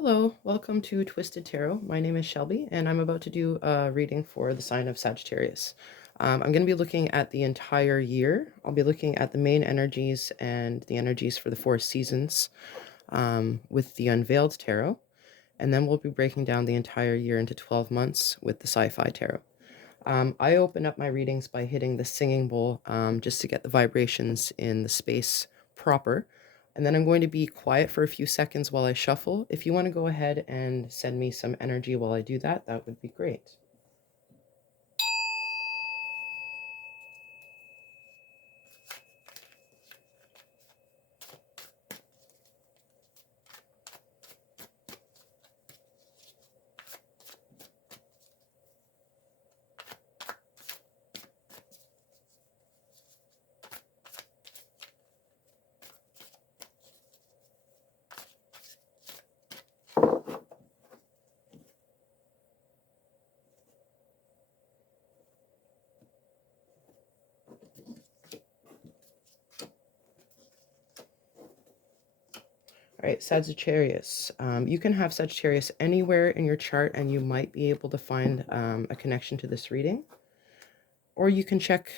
Hello, welcome to Twisted Tarot. My name is Shelby, and I'm about to do a reading for the sign of Sagittarius. I'm going to be looking at the entire year. I'll be looking at the main energies and the energies for the 4 seasons with the Unveiled Tarot, and then we'll be breaking down the entire year into 12 months with the Sci-Fi Tarot. I open up my readings by hitting the singing bowl just to get the vibrations in the space proper. And then I'm going to be quiet for a few seconds while I shuffle. If you want to go ahead and send me some energy while I do that, that would be great. All right, Sagittarius. You can have Sagittarius anywhere in your chart and you might be able to find a connection to this reading. Or you can check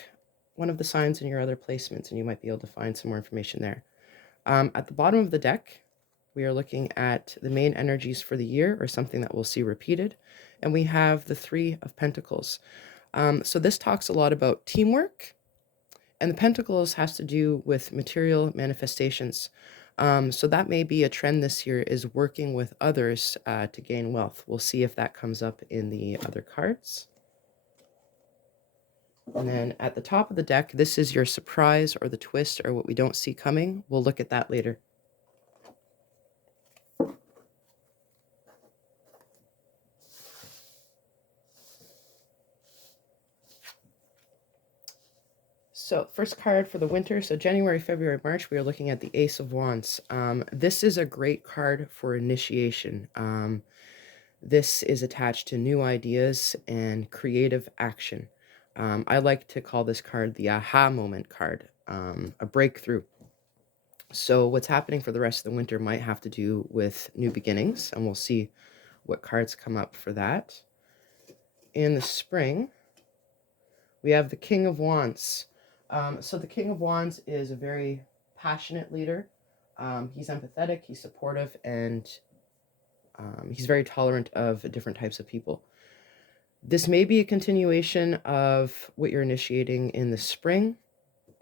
one of the signs in your other placements and you might be able to find some more information there. At the bottom of the deck, we are looking at the main energies for the year, or something that we'll see repeated. And we have the Three of Pentacles. So this talks a lot about teamwork, and the Pentacles has to do with material manifestations. So that may be a trend this year, is working with others to gain wealth. We'll see if that comes up in the other cards. And then at the top of the deck, this is your surprise or the twist or what we don't see coming. We'll look at that later. So first card for the winter. So January, February, March, we are looking at the Ace of Wands. This is a great card for initiation. This is attached to new ideas and creative action. I like to call this card the aha moment card, a breakthrough. So what's happening for the rest of the winter might have to do with new beginnings, and we'll see what cards come up for that. In the spring, we have the King of Wands. So the King of Wands is a very passionate leader. He's empathetic, he's supportive, and he's very tolerant of different types of people. This may be a continuation of what you're initiating in the spring,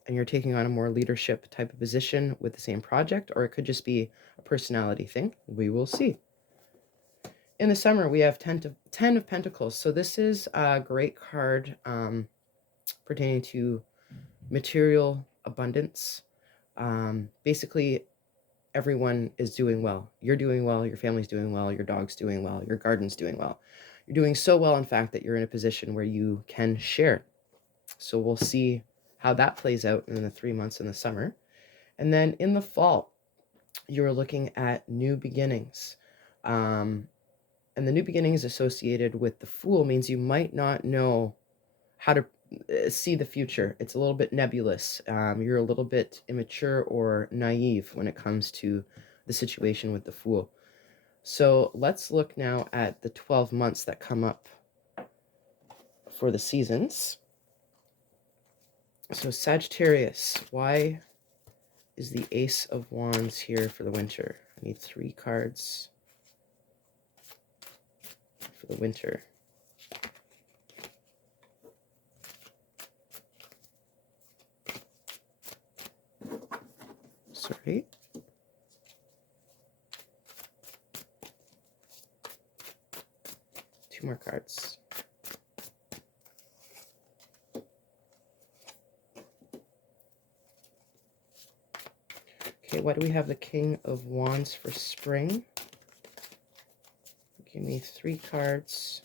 and you're taking on a more leadership type of position with the same project, or it could just be a personality thing. We will see. In the summer, we have 10 of Pentacles. So this is a great card pertaining to material abundance. Basically, everyone is doing well. You're doing well, your family's doing well, your dog's doing well, your garden's doing well. You're doing so well, in fact, that you're in a position where you can share. So we'll see how that plays out in the 3 months in the summer. And then in the fall, you're looking at new beginnings. And the new beginnings associated with the Fool means you might not know how to see the future. It's a little bit nebulous. You're a little bit immature or naive when it comes to the situation with the Fool. So let's look now at the 12 months that come up for the seasons. So Sagittarius, why is the Ace of Wands here for the winter? I need 3 cards for the winter. Sorry. Two more cards. Okay, why do we have the King of Wands for spring? Give me 3 cards.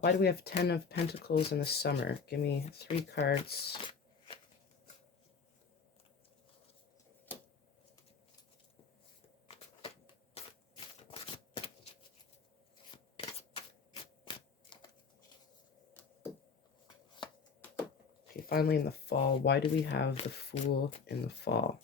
Why do we have 10 of Pentacles in the summer? Give me 3 cards. Okay, finally in the fall. Why do we have the Fool in the fall?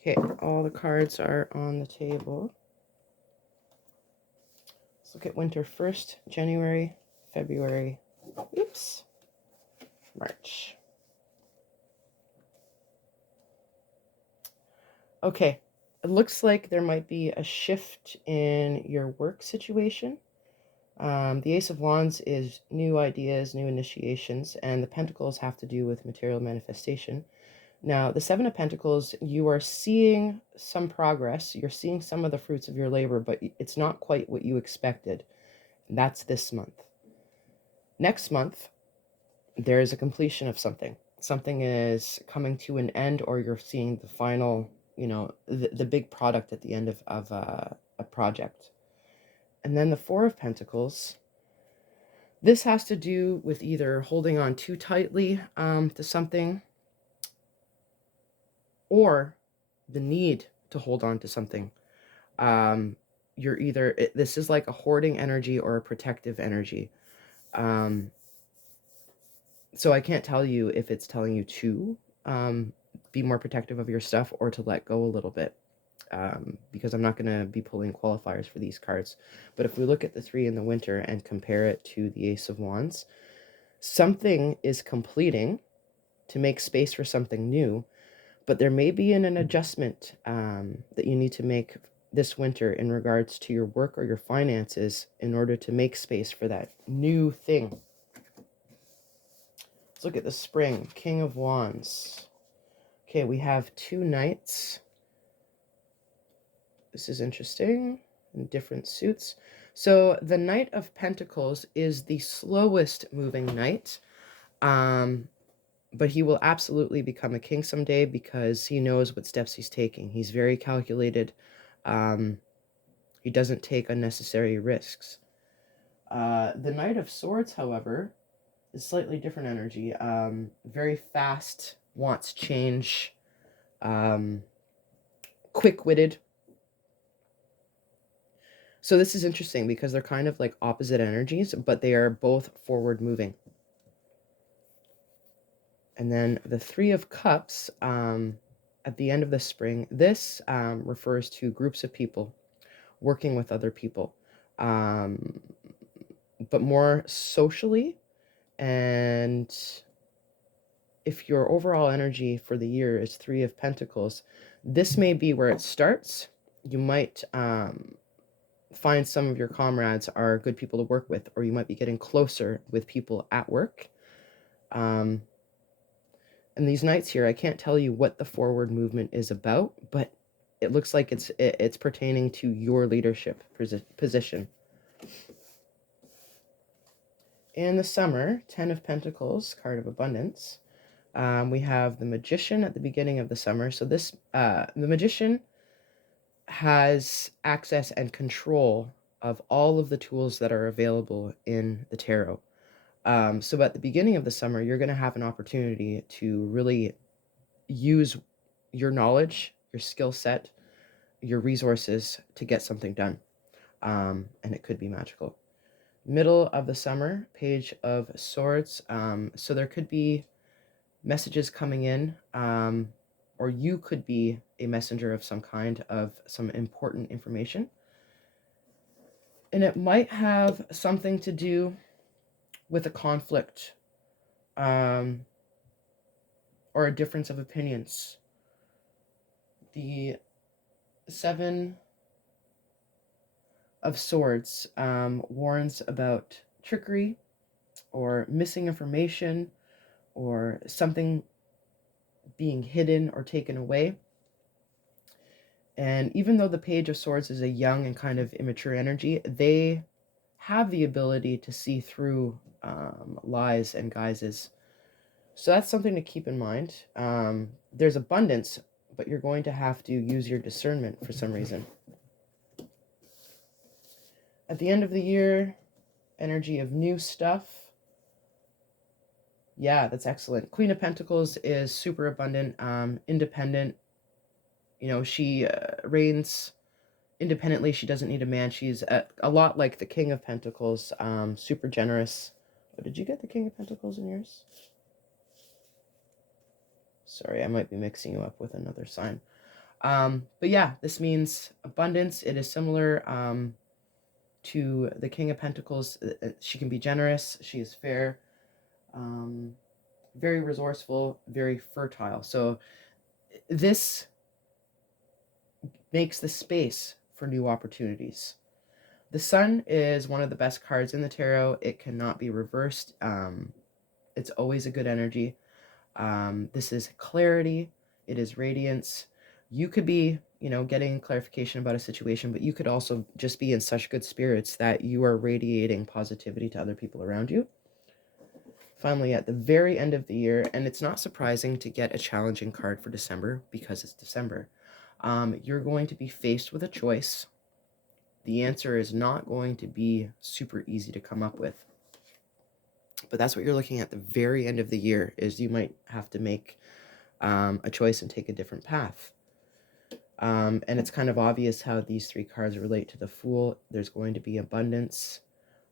Okay, all the cards are on the table. Let's look at winter first. January, February, oops, March. Okay, it looks like there might be a shift in your work situation. The Ace of Wands is new ideas, new initiations, and the Pentacles have to do with material manifestation. Now, the Seven of Pentacles, you are seeing some progress. You're seeing some of the fruits of your labor, but it's not quite what you expected. That's this month. Next month, there is a completion of something. Something is coming to an end, or you're seeing the final, the big product at the end of a project. And then the Four of Pentacles, this has to do with either holding on too tightly to something, or the need to hold on to something. You're either, this is like a hoarding energy or a protective energy. So I can't tell you if it's telling you to be more protective of your stuff or to let go a little bit, because I'm not going to be pulling qualifiers for these cards. But if we look at the three in the winter and compare it to the Ace of Wands, something is completing to make space for something new, but there may be an adjustment that you need to make this winter in regards to your work or your finances in order to make space for that new thing. Let's look at the spring. King of Wands. Okay, we have two knights. This is interesting, in different suits. So the Knight of Pentacles is the slowest moving knight, but he will absolutely become a king someday because he knows what steps he's taking. He's very calculated. He doesn't take unnecessary risks. The Knight of Swords, however, is slightly different energy. Very fast, wants change, quick-witted. So this is interesting because they're kind of like opposite energies, but they are both forward moving. And then the Three of Cups at the end of the spring, this refers to groups of people working with other people, but more socially. And if your overall energy for the year is Three of Pentacles, this may be where it starts. You might find some of your comrades are good people to work with, or you might be getting closer with people at work. And these nights here, I can't tell you what the forward movement is about, but it looks like it's pertaining to your leadership position. In the summer, 10 of Pentacles, card of abundance. We have the Magician at the beginning of the summer. So this, the Magician has access and control of all of the tools that are available in the tarot. So at the beginning of the summer, you're going to have an opportunity to really use your knowledge, your skill set, your resources to get something done. And it could be magical. Middle of the summer, Page of Swords. So there could be messages coming in, or you could be a messenger of some kind of some important information. And it might have something to do with a conflict, or a difference of opinions. The Seven of Swords warns about trickery or missing information or something being hidden or taken away. And even though the Page of Swords is a young and kind of immature energy, they have the ability to see through lies and guises. So that's something to keep in mind. There's abundance, but you're going to have to use your discernment for some reason. At the end of the year, energy of new stuff, Yeah, that's excellent. Queen of Pentacles is super abundant, independent. You know, she reigns independently. She doesn't need a man. She's a lot like the King of Pentacles, super generous. Oh, did you get the King of Pentacles in yours? Sorry, I might be mixing you up with another sign. But yeah, this means abundance. It is similar to the King of Pentacles. She can be generous. She is fair, very resourceful, very fertile. So this makes the space for new opportunities. The Sun is one of the best cards in the tarot. It cannot be reversed. It's always a good energy. This is clarity. It is radiance. You could be, you know, getting clarification about a situation, but you could also just be in such good spirits that you are radiating positivity to other people around you. Finally, at the very end of the year, and it's not surprising to get a challenging card for December because it's December, you're going to be faced with a choice. The answer is not going to be super easy to come up with. But that's what you're looking at the very end of the year, is you might have to make a choice and take a different path. And it's kind of obvious how these three cards relate to the Fool. There's going to be abundance,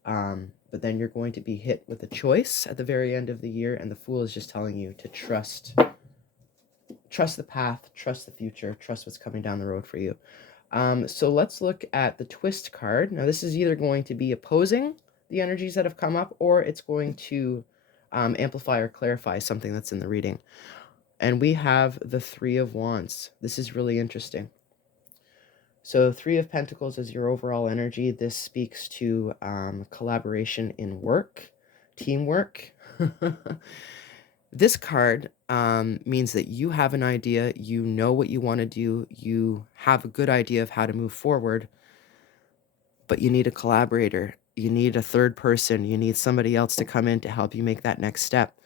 but then you're going to be hit with a choice at the very end of the year, and the Fool is just telling you to trust the path, trust the future, trust what's coming down the road for you. So let's look at the Twist card. Now, this is either going to be opposing the energies that have come up, or it's going to amplify or clarify something that's in the reading. And we have the Three of Wands. This is really interesting. So Three of Pentacles is your overall energy. This speaks to collaboration in work, teamwork. This card means that you have an idea, you know what you want to do, you have a good idea of how to move forward, but you need a collaborator. You need a third person. You need somebody else to come in to help you make that next step.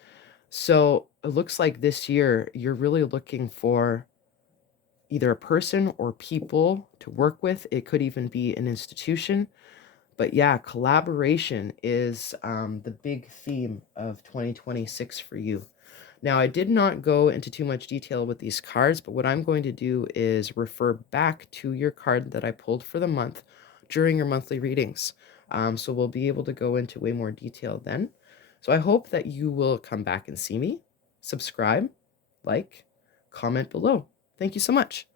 So it looks like this year you're really looking for either a person or people to work with. It could even be an institution. But yeah, collaboration is the big theme of 2026 for you. Now, I did not go into too much detail with these cards, but what I'm going to do is refer back to your card that I pulled for the month during your monthly readings. So we'll be able to go into way more detail then. So I hope that you will come back and see me, subscribe, like, comment below. Thank you so much.